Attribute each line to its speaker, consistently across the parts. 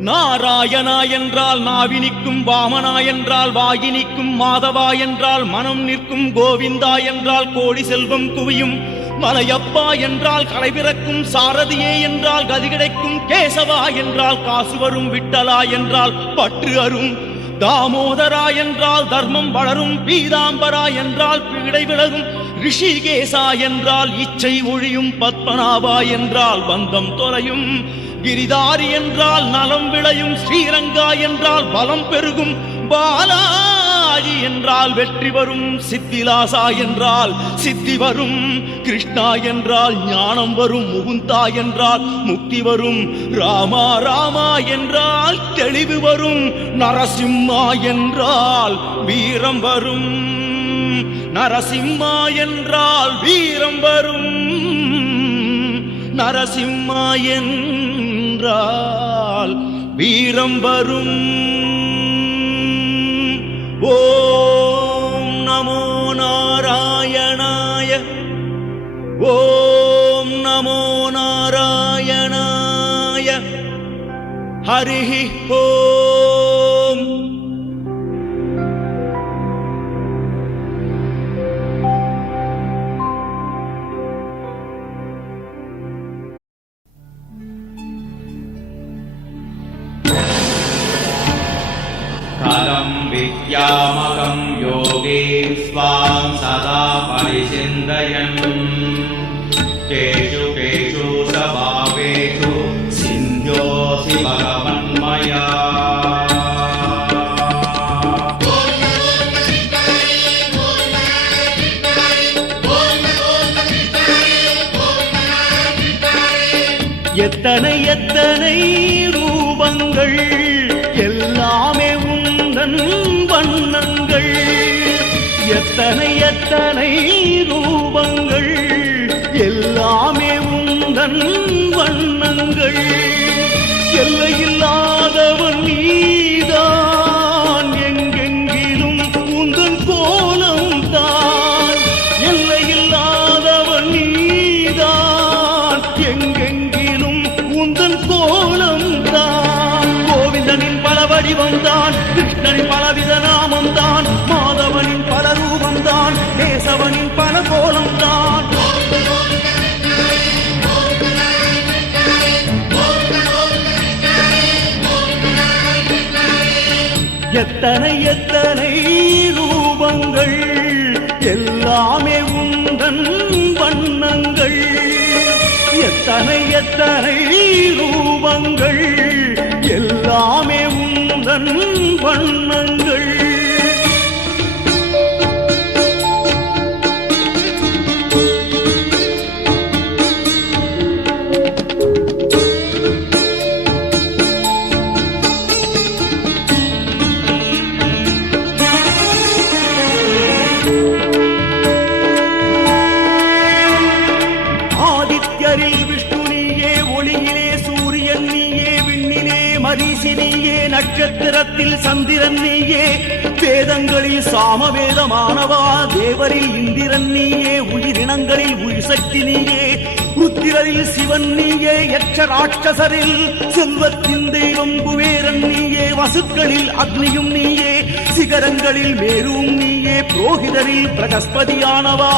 Speaker 1: நாராயணா என்றால் நாவினிக்கும் வாமனா என்றால் வாயினிக்கும் மாதவா என்றால் மனம் நிற்கும் கோவிந்தா என்றால் கோடி செல்வம் குவியும் மலையப்பா என்றால் களைபிறக்கும் சாரதியே என்றால் கதி கிடைக்கும் கேசவா என்றால் காசு வரும் விட்டலா என்றால் பற்று அரும் தாமோதரா என்றால் தர்மம் வளரும் பீதாம்பரா என்றால் பீடை விலகும் ரிஷிகேசா என்றால் இச்சை ஒழியும் பத்மநாபா என்றால் பந்தம் தொலையும் கிரிதாரி என்றால் நலம் விளையும் ஸ்ரீரங்கா என்றால் பலம் பெருகும் பாலாஜி என்றால் வெற்றி வரும் சித்திலாசா என்றால் சித்தி வரும் கிருஷ்ணா என்றால் ஞானம் வரும் முகுந்தா என்றால் முக்தி வரும் ராமா ராமா என்றால் தெளிவு வரும் நரசிம்மா என்றால் வீரம் வரும் நரசிம்மா என்றால் வீரம் வரும் நரசிம்மா என் என்றால் வீரம் வரும். ஓம் நமோ நாராயணாய ஓம் நமோ நாராயணாய ஹரிஹி
Speaker 2: ஓ विद्यामकं योगे स्वां सदा परिचिन्तयन् केषु केषु स भावेषु सिन्ध्योऽसि भगवन्मया
Speaker 1: எத்தனை எத்தனை ரூபங்கள் எல்லாமே உந்தன் வண்ணங்கள் எத்தனை எத்தனை ரூபங்கள்? எல்லாமே உந்தன் வண்ணங்கள். எல்லையில்லாதவன் நீ எத்தனை எத்தனை ரூபங்கள்? எல்லாமே உந்தன் வண்ணங்கள். எத்தனை எத்தனை ரூபங்கள்? எல்லாமே உந்தன் வண்ணங்கள் மனிஷி நீயே நட்சத்திரத்தில் சந்திரன் நீயே. வேதங்களில் சாமவேதமானவா தேவரில் இந்திரன் நீயே. உயிரினங்களில் உயிர் சக்தி நீயே. ருத்திரரில் சிவன் நீயே யட்ச ராட்சசரில் செல்வத்தின் தெய்வம் குபேரன் நீயே வசுக்களில் அக்னியும் நீயே சிகரங்களில் மேரும் நீயே புரோகிதரில் பிரகஸ்பதியானவா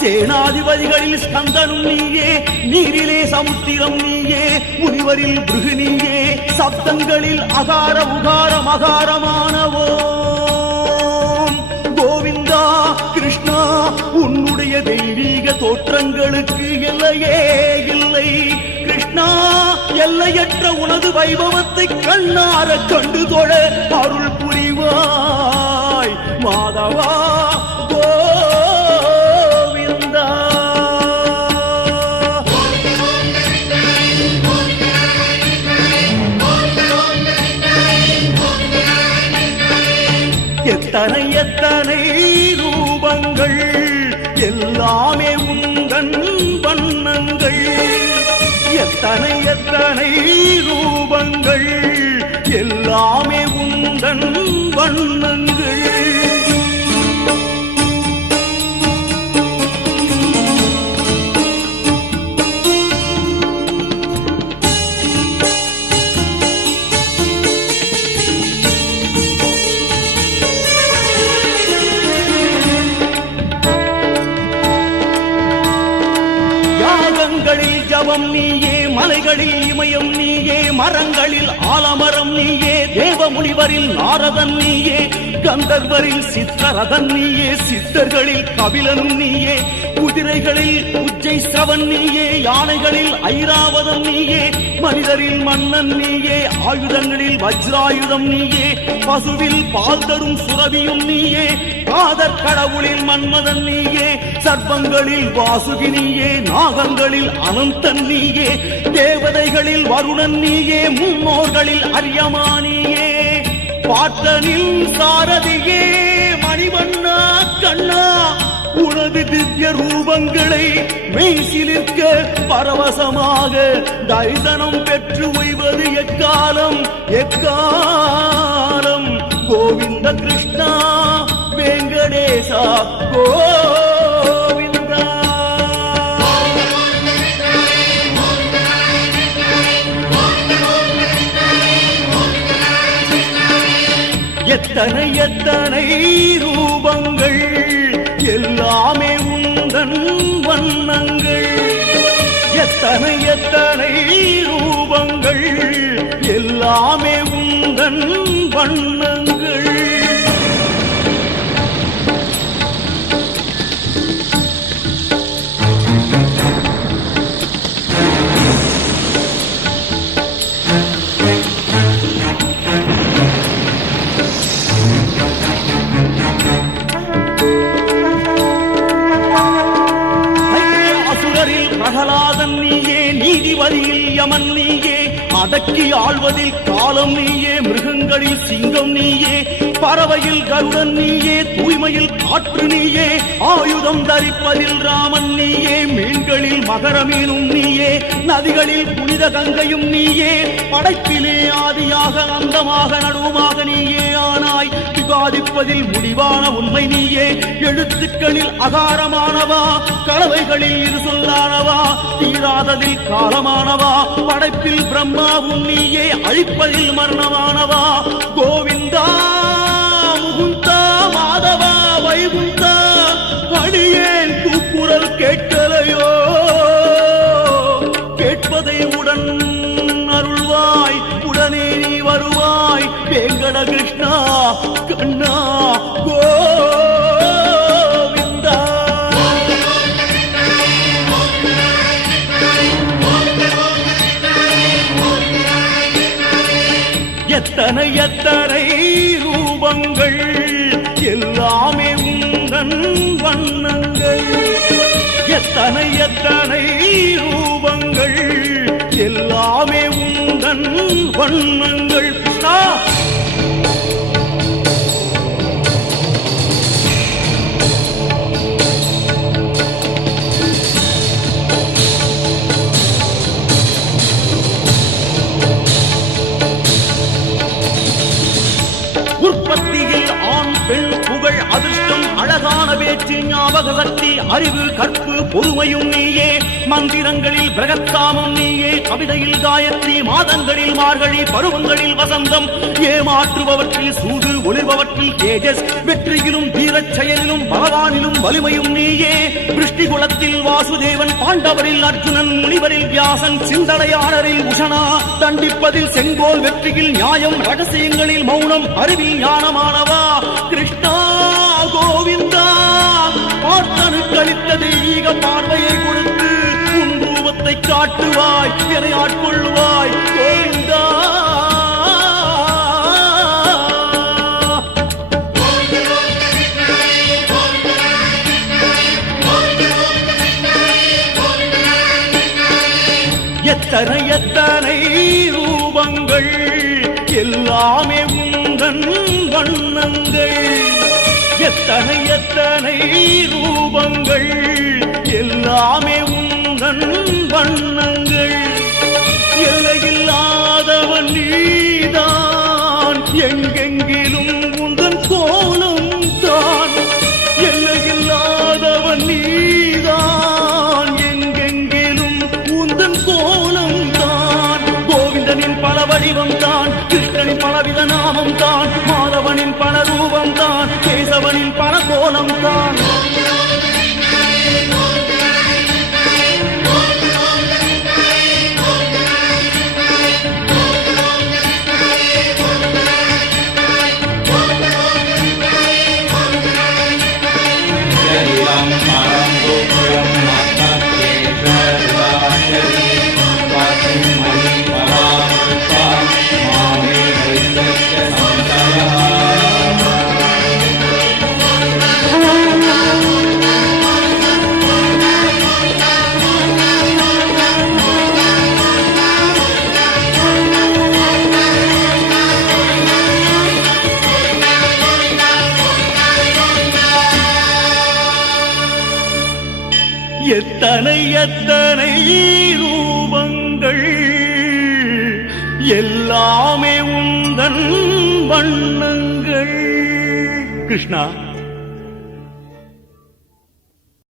Speaker 1: சேனாதிபதிகளில் ஸ்கந்தனும் நீயே நீரிலே சமுத்திரம் நீயே முனிவரில் பிருகு நீயே சப்தங்களில் அகார உகார மகாரமானவோ. கிருஷ்ணா உன்னுடைய தெய்வீக தோற்றங்களுக்கு எல்லையே இல்லை. கிருஷ்ணா எல்லையற்ற உனது வைபவத்தை கண்ணார கண்டு தொழ அருள் புரிவாய். மாதவா எத்தனை எத்தனை எல்லாமே உந்தன் வண்ணங்கள்? எத்தனை எத்தனை ரூபங்கள்? எல்லாமே உந்தன் வண்ணங்கள். மரம் நீயே மலைகளில் இமயம் நீயே மரங்களில் ஆலமரம் நீயே தேவமுனிவரில் நாரதன் நீயே கந்தர்வரில் சித்தரதன் நீயே சித்தர்களில் கபிலனும் நீயே குதிரைகளில் உச்சை சவன் நீயே யானைகளில் ஐராவதம் நீயே மனிதரில் மன்னன் நீயே ஆயுதங்களில் வஜ்ராயுதம் நீயே பசுவில் பால் தரும் சுரவியும் நீயே காதற் கடவுளில் மன்மதன் நீயே சர்ப்பங்களில் வாசுகி நீயே நாகங்களில் அனந்தன் நீயே தேவதைகளில் வருணன் நீயே முன்னோர்களில் அரியமானியே பார்த்தனில் சாரதியே மணிவண்ணா கண்ணா உனது திவ்ய ரூபங்களை மெய்சிலிருக்க பரவசமாக தரிசனம் பெற்று உய்வது எக்காலம்? எக்காலம்? கோவிந்த கிருஷ்ணா வெங்கடேசா கோ எத்தனை எத்தனை ரூபங்கள் எத்தனை எத்தனை ரூபங்கள் எல்லாமே உந்தன் வண்ணங்கள் நீதிபதியில் யமன் நீயே. அடக்கி ஆழ்வதில் காலம் நீயே. மிருகங்களில் சிங்கம் நீயே. பறவையில் கருடன் நீயே. தூய்மையில் காற்று நீயே. ஆயுதம் தரிப்பதில் ராமன் நீயே. மீன்களில் மகரமீனும் நீயே. நதிகளில் புனித கங்கையும் நீயே. படைப்பிலே ஆதியாக அந்தமாக நடுவுமாக நீயே. ஆனாய் சாதிப்பதில் முடிவான உண்மை நீயே. எழுத்துக்களில் அகாரமானவா கலவைகளில் இரு சொல்லானவா தீராததில் காலமானவா படைப்பில் பிரம்மாவும் நீயே அழிப்பதில் மரணமானவா. கோவிந்தா முகுந்தா மாதவா வைகுந்தா அடியே எத்தனை எத்தனை ரூபங்கள்? எல்லாமே உந்தன் வண்ணங்கள். எத்தனை எத்தனை ரூபங்கள்? எல்லாமே உந்தன் வண்ணங்கள். கிருஷ்ணா அறிவு கற்பு பொறுமையும் நீயே. மந்திரங்களில் பிரகத்தாமம் நீயே. கவிதையில் காயத்ரி மாதங்களில் மார்கழி பருவங்களில் வசந்தம். ஏமாற்றுபவற்றில் சூது ஒளிர்பவற்றில் தேஜஸ். வெற்றியிலும் வீரச் செயலிலும் பகவானிலும் வலிமையும் நீயே. பிருஷ்டி குலத்தில் வாசுதேவன் பாண்டவரில் அர்ஜுனன் முனிவரில் வியாசன் சிந்தனையாளரில் உஷனா. தண்டிப்பதில் செங்கோல் வெற்றியில் நியாயம் ரகசியங்களில் மௌனம் அறிவில் ஞானமானவா? கிருஷ்ணா அளித்த தெய்வீக பார்வையை கொடுத்து உன் ரூபத்தை காட்டுவாய் என ஆட்கொள்வாய் கோவிந்தா. எத்தனை எத்தனை ரூபங்கள் எல்லாமே உந்தன் வண்ணங்கள். எத்தனை எத்தனை ரூபங்கள் உருவங்கள் எல்லாமே உந்தன் வண்ணங்கள். எல்லையில்லாதவன் நீதான் எங்கெங்கிலும் உந்தன் கோலம் தான். எல்லையில்லாதவன் நீதான் எங்கெங்கிலும் உந்தன் கோலம் தான். கோவிந்தனின் பல வடிவம் தான் கிருஷ்ணனின் பலவித நாமம் தான். மாதவனின் பல ரூபம் தான் கேசவனின் பல கோலம் தான். Spirit. எத்தனை எத்தனை ரூபங்கள்? எல்லாமே உந்தன் வண்ணங்கள். கிருஷ்ணா.